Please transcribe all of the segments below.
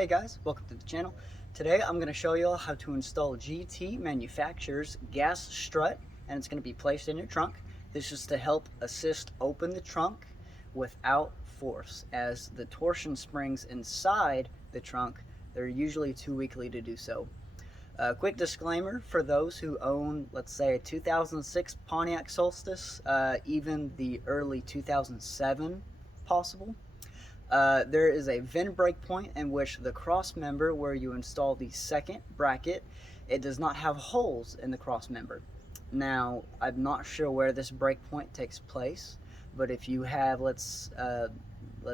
Hey guys, welcome to the channel. Today I'm going to show you how to install GT Manufaktur's gas strut, and it's going to be placed in your trunk. This is to help assist open the trunk without force, as the torsion springs inside the trunk, they're usually too weakly to do so. Quick disclaimer for those who own, let's say, a 2006 Pontiac Solstice, even the early 2007 possible. There is a VIN break point in which the cross member where you install the second bracket, it does not have holes in the cross member. Now, I'm not sure where this break point takes place, but if you have, let's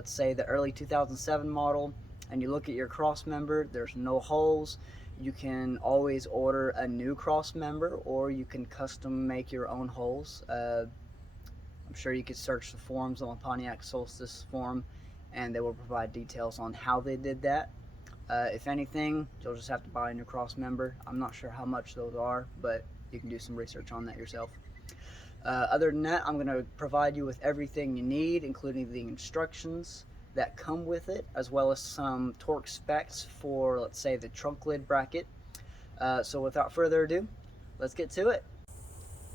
say, the early 2007 model, and you look at your cross member, there's no holes, you can always order a new cross member, or you can custom make your own holes. I'm sure you could search the forums on Pontiac Solstice forum, and they will provide details on how they did that. If anything, you'll just have to buy a new cross member. I'm not sure how much those are, but you can do some research on that yourself. Other than that, I'm going to provide you with everything you need, including the instructions that come with it, as well as some torque specs for, let's say, the trunk lid bracket. So without further ado, let's get to it.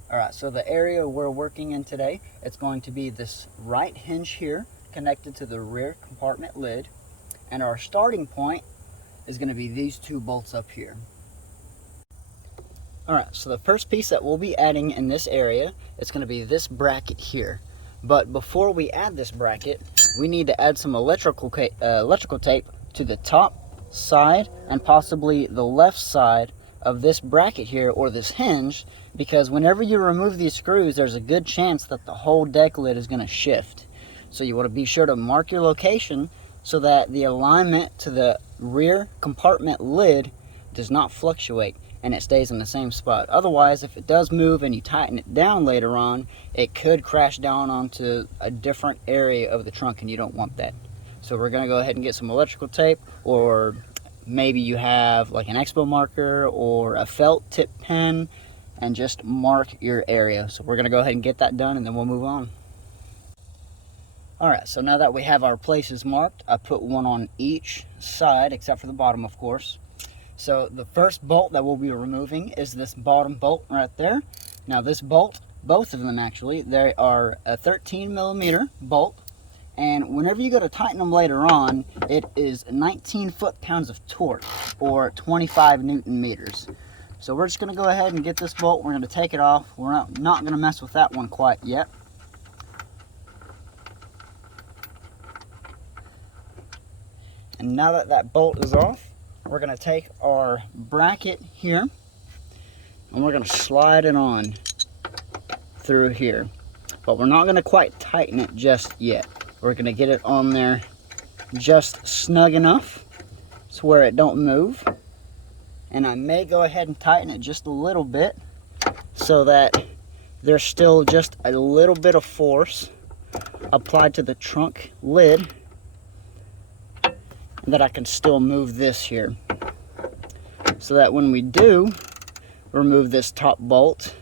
Alright, so the area we're working in today, it's going to be this right hinge here, connected to the rear compartment lid, and our starting point is going to be these two bolts up here. Alright, so the first piece that we'll be adding in this area is going to be this bracket here. But before we add this bracket, we need to add some electrical tape to the top side and possibly the left side of this bracket here, or this hinge, because whenever you remove these screws, there's a good chance that the whole deck lid is going to shift. So you want to be sure to mark your location so that the alignment to the rear compartment lid does not fluctuate and it stays in the same spot. Otherwise, if it does move and you tighten it down later on, it could crash down onto a different area of the trunk, and you don't want that. So we're going to go ahead and get some electrical tape, or maybe you have like an expo marker or a felt tip pen, and just mark your area. So we're going to go ahead and get that done, and then we'll move on. Alright, so now that we have our places marked, I put one on each side, except for the bottom, of course. So the first bolt that we'll be removing is this bottom bolt right there. Now this bolt, both of them actually, they are a 13mm bolt, and whenever you go to tighten them later on, it is 19 foot-pounds of torque, or 25 Newton meters. So we're just going to go ahead and get this bolt. We're going to take it off. We're not going to mess with that one quite yet. And now that that bolt is off, we're going to take our bracket here and we're going to slide it on through here. But we're not going to quite tighten it just yet. We're going to get it on there just snug enough so where it don't move. And I may go ahead and tighten it just a little bit so that there's still just a little bit of force applied to the trunk lid, that I can still move this here, so that when we do remove this top bolt,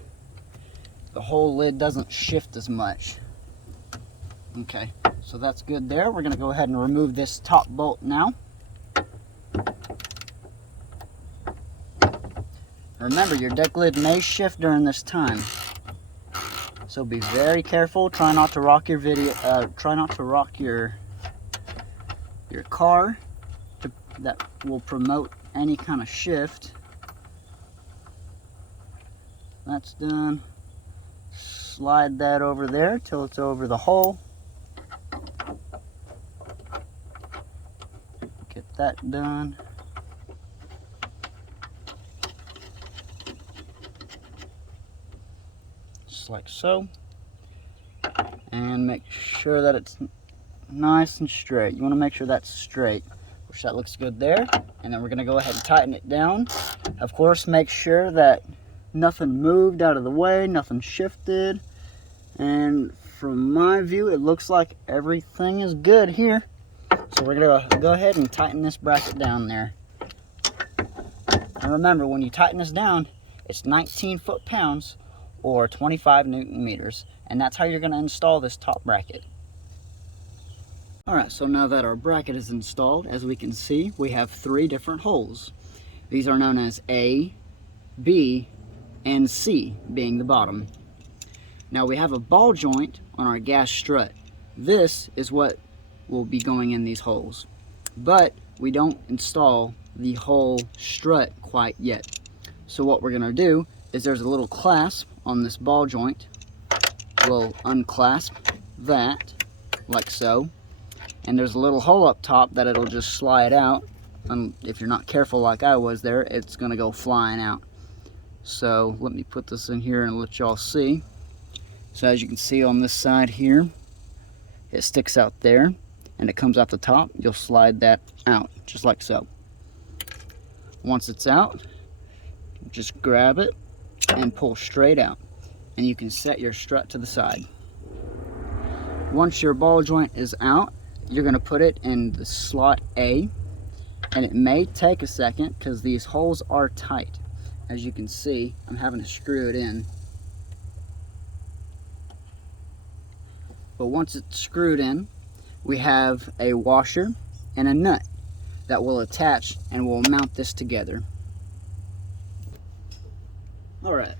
the whole lid doesn't shift as much. Okay, so that's good there. We're going to go ahead and remove this top bolt now. Remember, your deck lid may shift during this time, so be very careful. Try not to rock your your car. That will promote any kind of shift. That's done. Slide that over there till it's over the hole. Get that done. Just like so. And make sure that it's nice and straight. You want to make sure that's straight. Which that looks good there. And then we're going to go ahead and tighten it down. Of course, make sure that nothing moved out of the way, nothing shifted. And from my view, it looks like everything is good here. So we're going to go ahead and tighten this bracket down there. And remember, when you tighten this down, it's 19 foot-pounds or 25 Newton meters. And that's how you're going to install this top bracket. Alright, so now that our bracket is installed, as we can see, we have 3 different holes. These are known as A, B, and C, being the bottom. Now we have a ball joint on our gas strut. This is what will be going in these holes. But we don't install the whole strut quite yet. So what we're going to do is there's a little clasp on this ball joint. We'll unclasp that, like so. And there's a little hole up top that it'll just slide out. And if you're not careful like I was there, it's going to go flying out. So let me put this in here and let y'all see. So as you can see on this side here, it sticks out there and it comes out the top. You'll slide that out just like so. Once it's out, just grab it and pull straight out, and you can set your strut to the side. Once your ball joint is out, you're going to put it in the slot A, and it may take a second because these holes are tight. As you can see, I'm having to screw it in. But once it's screwed in, we have a washer and a nut that will attach and will mount this together. Alright,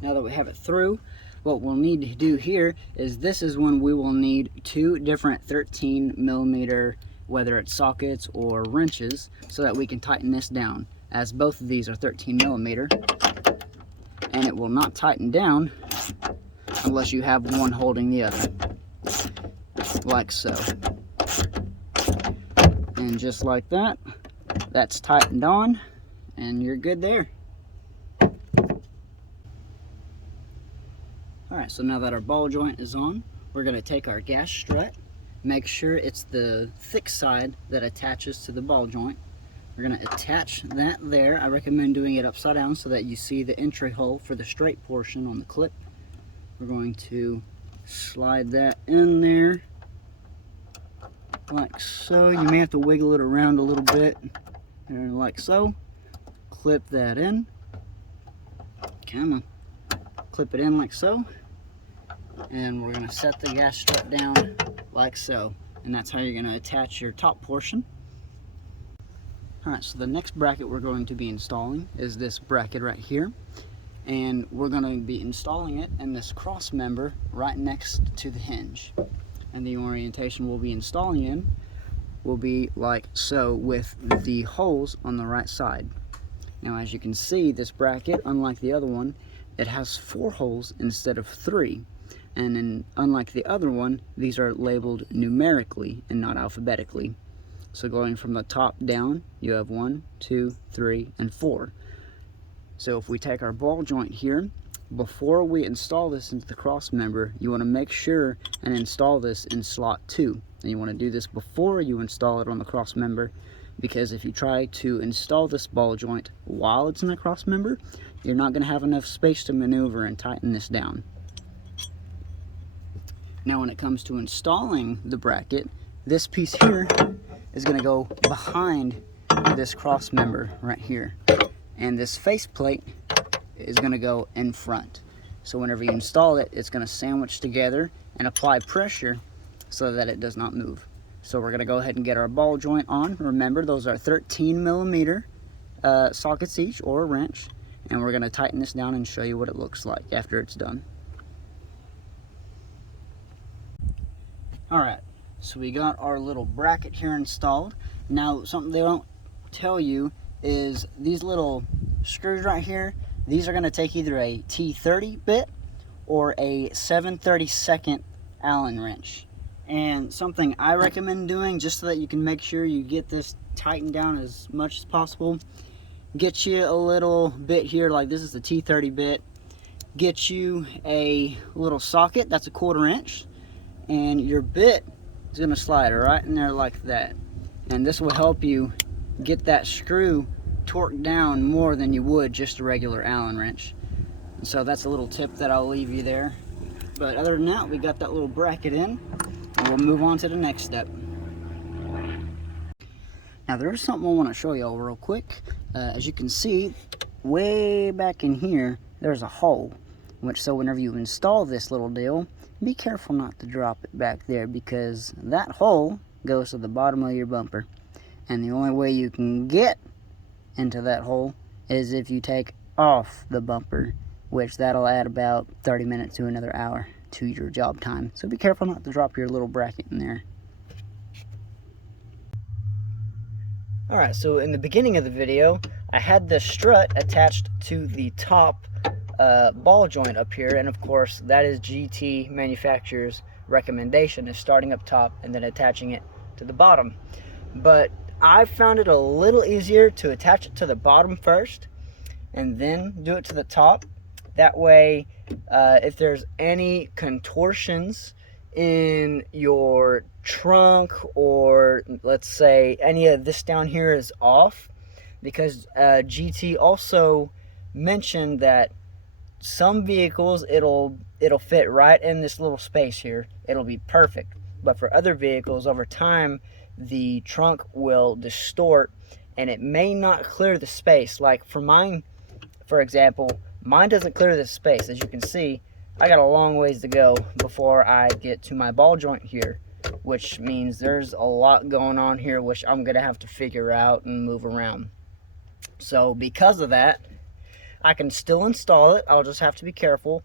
now that we have it through, what we'll need to do here is this is when we will need 2 different 13mm, whether it's sockets or wrenches, so that we can tighten this down, as both of these are 13mm, and it will not tighten down unless you have one holding the other, like so. And just like that, that's tightened on, and you're good there. Alright, so now that our ball joint is on, we're going to take our gas strut, make sure it's the thick side that attaches to the ball joint. We're going to attach that there. I recommend doing it upside down so that you see the entry hole for the straight portion on the clip. We're going to slide that in there like so. You may have to wiggle it around a little bit, and like so. Clip that in. Come on. Clip it in like so, and we're going to set the gas strut down like so, and that's how you're going to attach your top portion. Alright, so the next bracket we're going to be installing is this bracket right here, and we're going to be installing it in this cross member right next to the hinge, and the orientation we'll be installing in will be like so, with the holes on the right side. Now as you can see, this bracket, unlike the other one, it has 4 holes instead of 3, and then unlike the other one, these are labeled numerically and not alphabetically. So going from the top down, you have 1, 2, 3, and 4. So if we take our ball joint here, before we install this into the cross member, you want to make sure and install this in slot 2. And you want to do this before you install it on the cross member, because if you try to install this ball joint while it's in the cross member, you're not going to have enough space to maneuver and tighten this down. Now when it comes to installing the bracket, this piece here is going to go behind this cross member right here, and this faceplate is going to go in front. So whenever you install it, it's going to sandwich together and apply pressure so that it does not move. So we're going to go ahead and get our ball joint on. Remember, those are 13mm sockets each, or a wrench, and we're going to tighten this down and show you what it looks like after it's done. Alright, so we got our little bracket here installed. Now something they don't tell you is these little screws right here, these are going to take either a T30 bit or a 7/32 Allen wrench. And something I recommend doing, just so that you can make sure you get this tightened down as much as possible, get you a little bit here, like this is the T30 bit. Get you a little socket that's a 1/4 inch, and your bit is going to slide right in there like that. And this will help you get that screw torqued down more than you would just a regular Allen wrench. And so that's a little tip that I'll leave you there. But other than that, we got that little bracket in, and we'll move on to the next step. Now there is something I want to show y'all real quick. As you can see, way back in here, there's a hole. So whenever you install this little deal, be careful not to drop it back there, because that hole goes to the bottom of your bumper. And the only way you can get into that hole is if you take off the bumper, which that'll add about 30 minutes to another hour to your job time. So be careful not to drop your little bracket in there. Alright, so in the beginning of the video, I had the strut attached to the top ball joint up here, and of course that is GT Manufaktur's recommendation, is starting up top and then attaching it to the bottom. But I found it a little easier to attach it to the bottom first and then do it to the top. That way, if there's any contortions in your trunk, or let's say any of this down here is off, because GT also mentioned that some vehicles it'll fit right in this little space here, it'll be perfect, but for other vehicles over time the trunk will distort and it may not clear the space. Like for mine, for example, mine doesn't clear the space. As you can see, I got a long ways to go before I get to my ball joint here, which means there's a lot going on here which I'm gonna have to figure out and move around. So because of that, I can still install it. I'll just have to be careful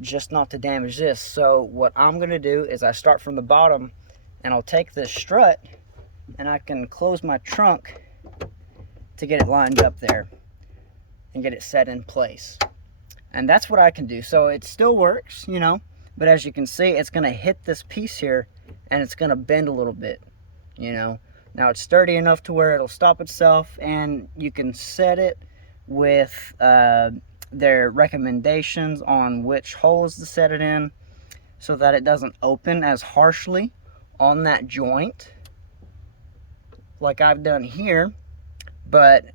just not to damage this. So what I'm gonna do is I start from the bottom, and I'll take this strut and I can close my trunk to get it lined up there and get it set in place. And that's what I can do. So it still works, you know, but as you can see, it's gonna hit this piece here and it's gonna bend a little bit, you know. Now it's sturdy enough to where it'll stop itself, and you can set it with their recommendations on which holes to set it in so that it doesn't open as harshly on that joint like I've done here, but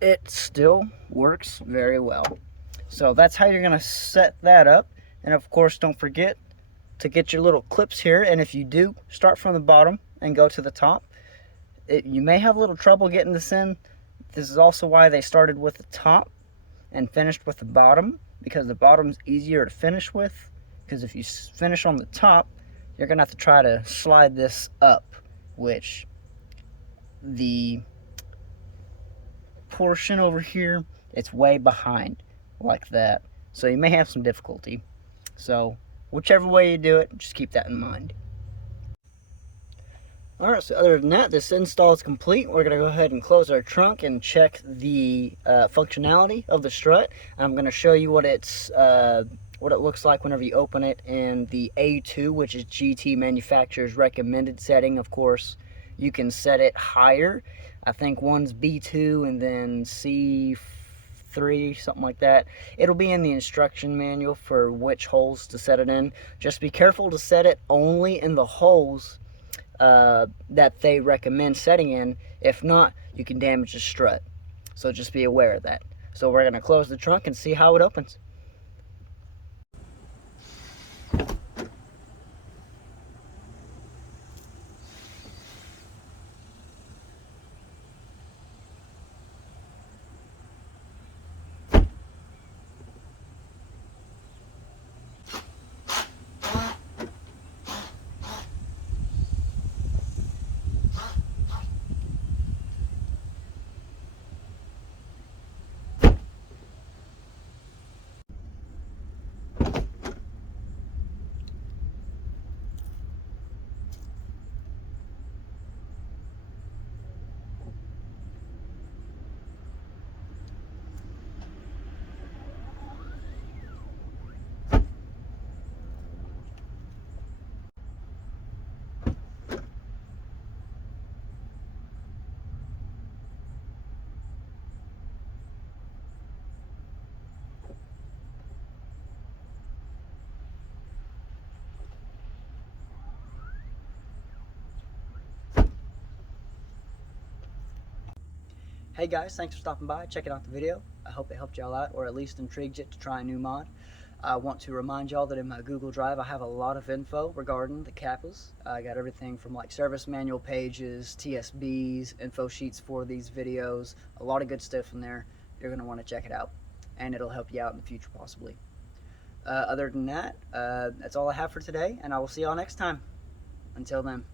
it still works very well. So that's how you're gonna set that up. And of course, don't forget to get your little clips here, and if you do start from the bottom and go to the top, you may have a little trouble getting this in. This is also why they started with the top and finished with the bottom, because the bottom's easier to finish with. Because if you finish on the top, you're gonna have to try to slide this up, which the portion over here, it's way behind like that, so you may have some difficulty. So whichever way you do it, just keep that in mind. Alright, so other than that, this install is complete. We're going to go ahead and close our trunk and check the functionality of the strut. I'm going to show you what it looks like whenever you open it in the A2, which is GT Manufaktur's recommended setting. Of course, you can set it higher. I think one's B2 and then C3, something like that. It'll be in the instruction manual for which holes to set it in. Just be careful to set it only in the holes that they recommend setting in. If not, you can damage the strut. So just be aware of that. So we're going to close the trunk and see how it opens. Hey guys, thanks for stopping by, checking out the video. I hope it helped y'all out, or at least intrigued you to try a new mod. I want to remind y'all that in my Google Drive I have a lot of info regarding the Kappas. I got everything from like service manual pages, TSBs, info sheets for these videos, a lot of good stuff in there. You're going to want to check it out. and it'll help you out in the future possibly. Other than that, that's all I have for today, and I will see y'all next time. Until then.